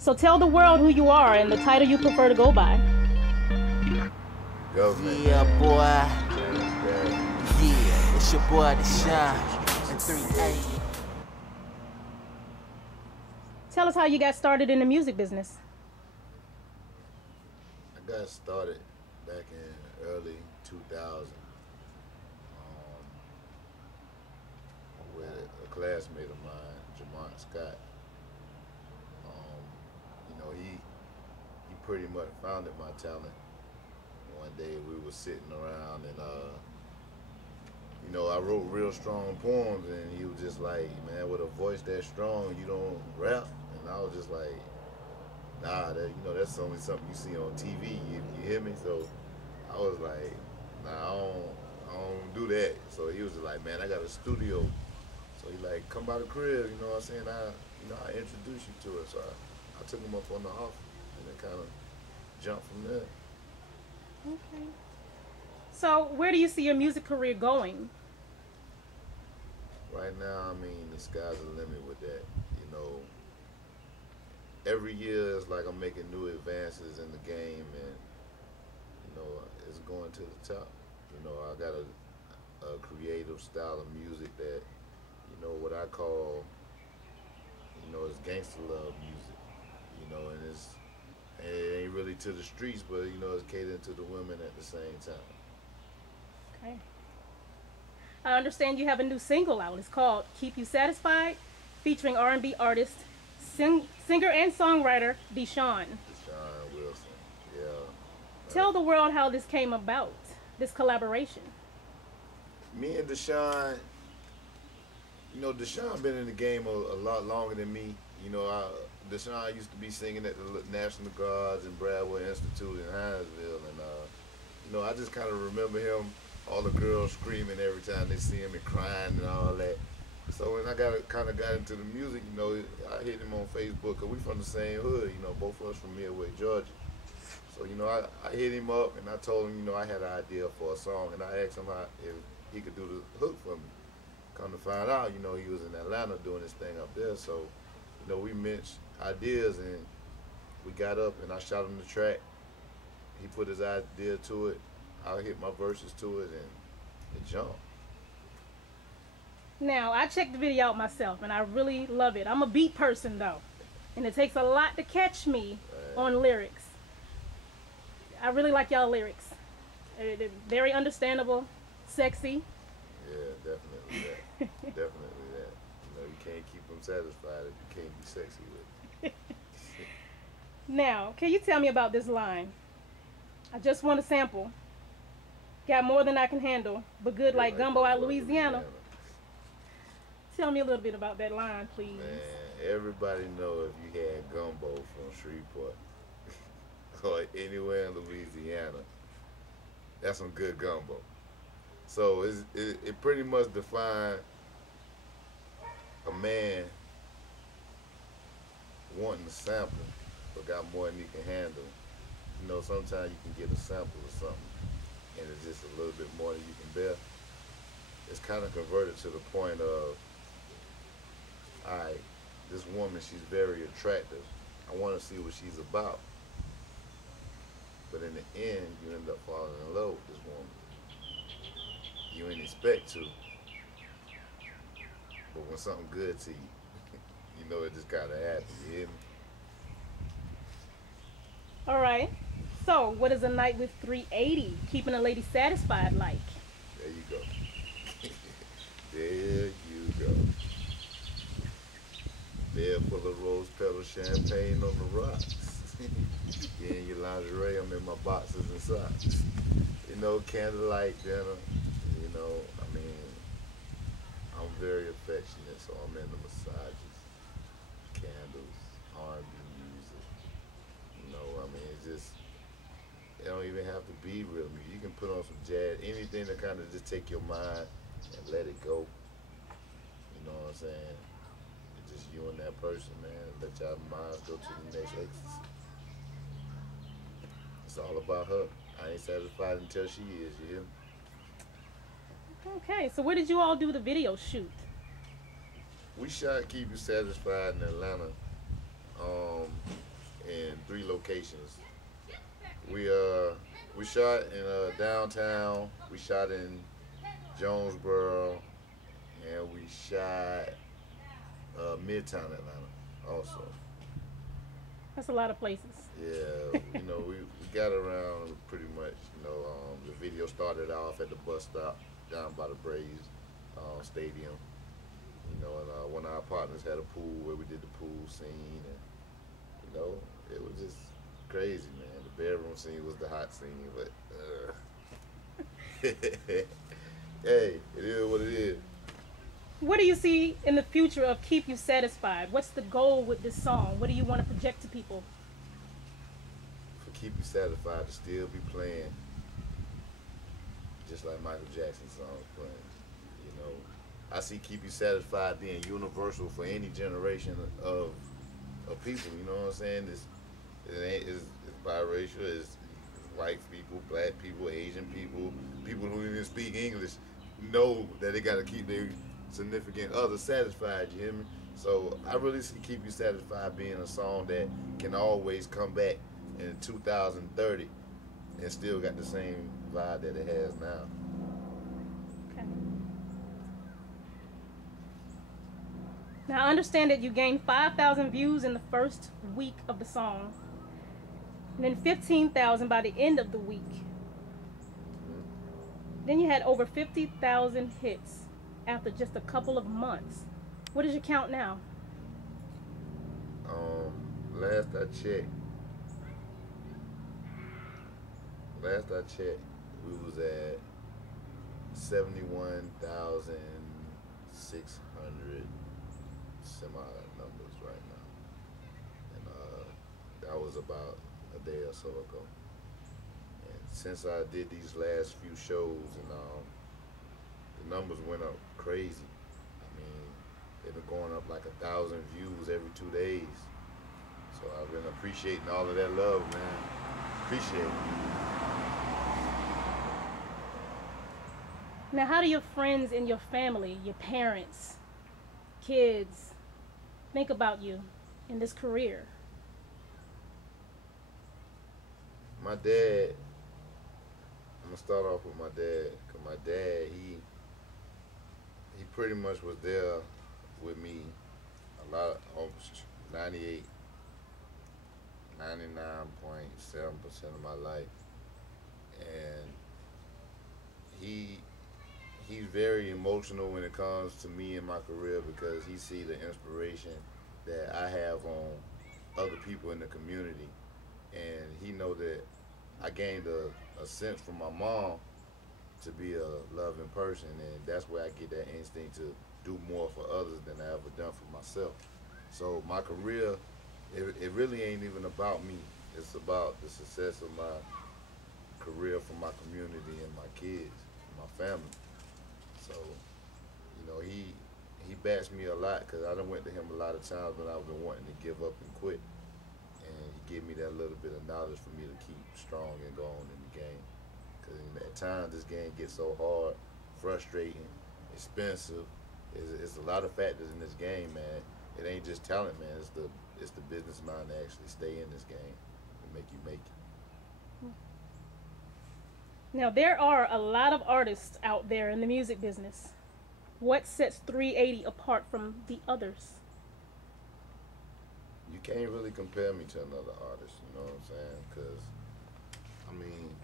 So tell the world who you are and the title you prefer to go by. Government. Yeah, man. boy. Yeah, it's your boy, The Shine. And 3A. Tell us how you got started in the music business. I got started back in early 2000 with a classmate of mine, Jamont Scott. He pretty much founded my talent. One day we were sitting around and I wrote real strong poems, and he was just like, man, with a voice that strong, you don't rap. And I was just like, nah, that's only something you see on TV. You hear me? So I was like, nah, I don't do that. So he was just like, man, I got a studio. So he like, come by the crib, you know what I'm saying? I introduced you to it. So I took him up on the offer, and it kind of jumped from there. Okay. So where do you see your music career going? Right now, I mean, the sky's the limit with that. Every year it's like I'm making new advances in the game, and it's going to the top. I got a creative style of music that, what I call, it's gangster love music. And it ain't really to the streets, but it's catering to the women at the same time. Okay. I understand you have a new single out. It's called "Keep You Satisfied," featuring R&B artist, singer and songwriter Deshaun. Deshaun Wilson, yeah. Tell the world how this came about, this collaboration. Me and Deshaun, Deshaun been in the game a lot longer than me. Deshaun used to be singing at the National Guards and Bradwell Institute in Hinesville, and I just kind of remember him, all the girls screaming every time they see him and crying and all that. So when I kind of got into the music, I hit him on Facebook, because we from the same hood, both of us from Midway, Georgia. So, I hit him up and I told him, I had an idea for a song, and I asked him if he could do the hook for me. Come to find out, he was in Atlanta doing this thing up there. So, we mentioned ideas, and we got up and I shot him the track. He put his idea to it. I hit my verses to it, and it jumped. Now, I checked the video out myself, and I really love it. I'm a beat person, though, and it takes a lot to catch me on lyrics. I really like y'all lyrics. They're very understandable, sexy. Yeah, definitely that. Definitely that. You can't keep them satisfied if you can't be sexy with it. Now, can you tell me about this line? I just want a sample. Got more than I can handle, but good like gumbo out Louisiana. Tell me a little bit about that line, please. Man, everybody know if you had gumbo from Shreveport or anywhere in Louisiana, that's some good gumbo. So it pretty much defines a man wanting a sample but got more than he can handle. Sometimes you can get a sample of something and it's just a little bit more than you can bear. It's kind of converted to the point of, all right, this woman, she's very attractive. I want to see what she's about. But in the end, you end up falling in love with this woman. You ain't expect to. But when something good to you, it just gotta happen, you hear me? All right. So, what is a night with 380 keeping a lady satisfied like? There you go. There you go. Bed full of rose petal champagne on the rocks. You in your lingerie, I'm in my boxers and socks. Candlelight dinner. I'm very affectionate, so I'm into massages, candles, R&B music. It don't even have to be real music. You can put on some jazz, anything to kind of just take your mind and let it go. You know what I'm saying? It's just you and that person, man. Let your minds go to the next ecstasy. It's all about her. I ain't satisfied until she is, you hear me? Okay, so where did you all do the video shoot? We shot Keep You Satisfied in Atlanta. in 3 locations. We shot in downtown. We shot in Jonesboro, and we shot Midtown Atlanta also. That's a lot of places. Yeah, we got around pretty much. The video started off at the bus stop down by the Braves Stadium. And one of our partners had a pool where we did the pool scene, and it was just crazy, man. The bedroom scene was the hot scene, but hey, it is what it is. What do you see in the future of Keep You Satisfied? What's the goal with this song? What do you want to project to people? For Keep You Satisfied to still be playing, just like Michael Jackson's songs playing. I see Keep You Satisfied being universal for any generation of people. You know what I'm saying? It's biracial. It's white people, black people, Asian people, people who even speak English know that they got to keep their significant other satisfied. You hear me? So I really see Keep You Satisfied being a song that can always come back in 2030 and still got the same vibe that it has now. Now, I understand that you gained 5,000 views in the first week of the song, and then 15,000 by the end of the week. Then you had over 50,000 hits after just a couple of months. What is your count now? Last I checked, we was at 71,600 semi numbers right now, and that was about a day or so ago. And since I did these last few shows, and the numbers went up crazy. I mean, they've been going up like 1,000 views every 2 days. So I've been appreciating all of that love, man. Appreciate it. Now, how do your friends and your family, your parents, kids, think about you in this career? My dad, I'm gonna start off with my dad, cause my dad, he pretty much was there with me almost 99.7% of my life, and he's very emotional when it comes to me and my career, because he see the inspiration that I have on other people in the community, and he know that I gained a sense from my mom to be a loving person, and that's where I get that instinct to do more for others than I ever done for myself. So my career, it really ain't even about me. It's about the success of my career for my community and my kids, my family. So, he backs me a lot, because I done went to him a lot of times when I've been wanting to give up and quit. And he gave me that little bit of knowledge for me to keep strong and going in the game. Because at times this game gets so hard, frustrating, expensive. It's a lot of factors in this game, man. It ain't just talent, man. It's the business mind to actually stay in this game and make you make it. Now, there are a lot of artists out there in the music business. What sets 380 apart from the others? You can't really compare me to another artist, you know what I'm saying? Because, I mean,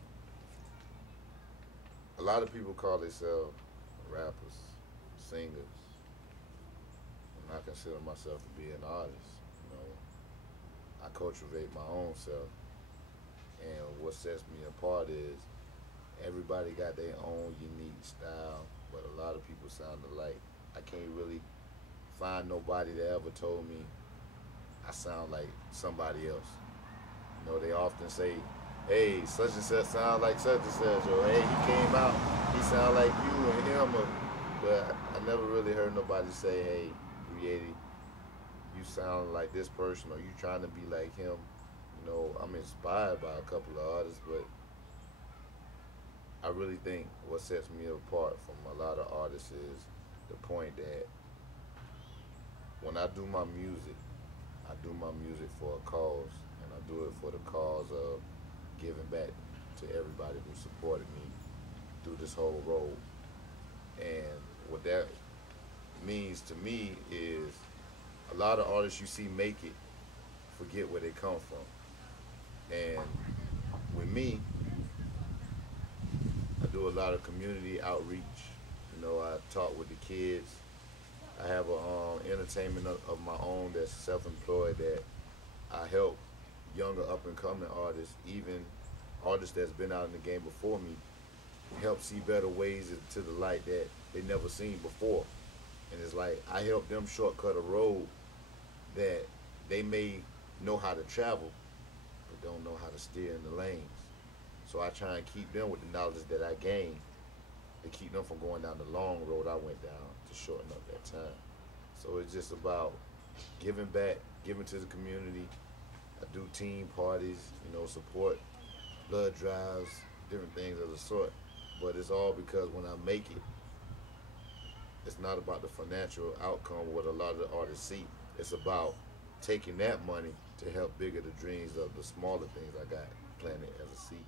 a lot of people call themselves rappers, singers, and I consider myself to be an artist. I cultivate my own self, and what sets me apart is everybody got their own unique style, but a lot of people sound alike. I can't really find nobody that ever told me I sound like somebody else. They often say, hey, such and such sound like such and such, or hey, he came out, he sound like you and him, but I never really heard nobody say, hey, 380, you sound like this person, or you trying to be like him. I'm inspired by a couple of artists, but I really think what sets me apart from a lot of artists is the point that when I do my music for a cause, and I do it for the cause of giving back to everybody who supported me through this whole road. And what that means to me is a lot of artists you see make it forget where they come from. And with me, I do a lot of community outreach. You know, I talk with the kids. I have a entertainment of my own that's self-employed that I help younger up-and-coming artists, even artists that's been out in the game before me, help see better ways to the light that they never seen before. And it's like I help them shortcut a road that they may know how to travel, but don't know how to steer in the lanes. So I try and keep them with the knowledge that I gained to keep them from going down the long road I went down to shorten up that time. So it's just about giving back, giving to the community. I do team parties, you know, support blood drives, different things of the sort. But it's all because when I make it, it's not about the financial outcome what a lot of the artists see. It's about taking that money to help bigger the dreams of the smaller things I got planted as a seed.